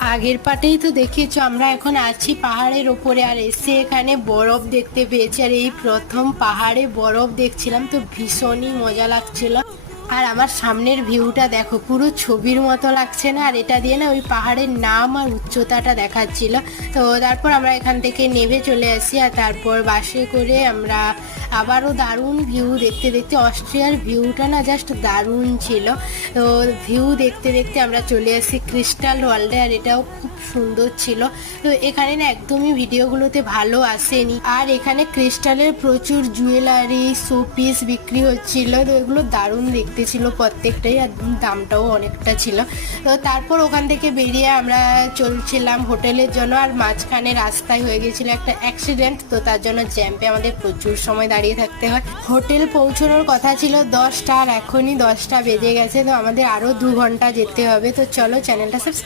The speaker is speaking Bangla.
আগের পাটেই তো দেখিয়েছো আমরা এখন আছি পাহাড়ের ওপরে, আর এসে এখানে বরফ দেখতে পেয়েছি। আর এই প্রথম পাহাড়ে বরফ দেখছিলাম, তো ভীষণই মজা লাগছিল। আর আমার সামনের ভিউটা দেখো, পুরো ছবির মতো লাগছে না? আর এটা দিয়ে না ওই পাহাড়ের নাম আর উচ্চতাটা দেখাচ্ছিল। তো তারপর আমরা এখান থেকে নেমে চলে আসি, আর তারপর বাসে করে আমরা আবারও দারুণ ভিউ দেখতে দেখতে, অস্ট্রিয়ার ভিউটা না জাস্ট দারুণ ছিল। তো ভিউ দেখতে দেখতে আমরা চলে আসি ক্রিস্টাল ওয়ার্ল্ডে, আর এটাও খুব সুন্দর ছিল। তো এখানে না একদমই ভিডিওগুলোতে ভালো আসেনি। আর এখানে ক্রিস্টালের প্রচুর জুয়েলারি শোপিস বিক্রি হচ্ছিল, তো এগুলো দারুণ দেখতে ছিল প্রত্যেকটাই, আর দামটাও অনেকটা ছিল। তো তারপর ওখান থেকে বেরিয়ে আমরা চলছিলাম হোটেলের জন্য, আর মাঝখানে রাস্তায় হয়ে গেছিলো একটা অ্যাক্সিডেন্ট, তো তার জন্য জ্যাম্পে আমাদের প্রচুর সময় দাঁড়িয়ে থাকতে হয়। হোটেল পৌঁছানোর কথা ছিল 10টা, আর এখনই 10টা বেজে গেছে, তো আমাদের আরও 2 ঘন্টা যেতে হবে। তো চলো চ্যানেলটা সাবস্ক্রাইব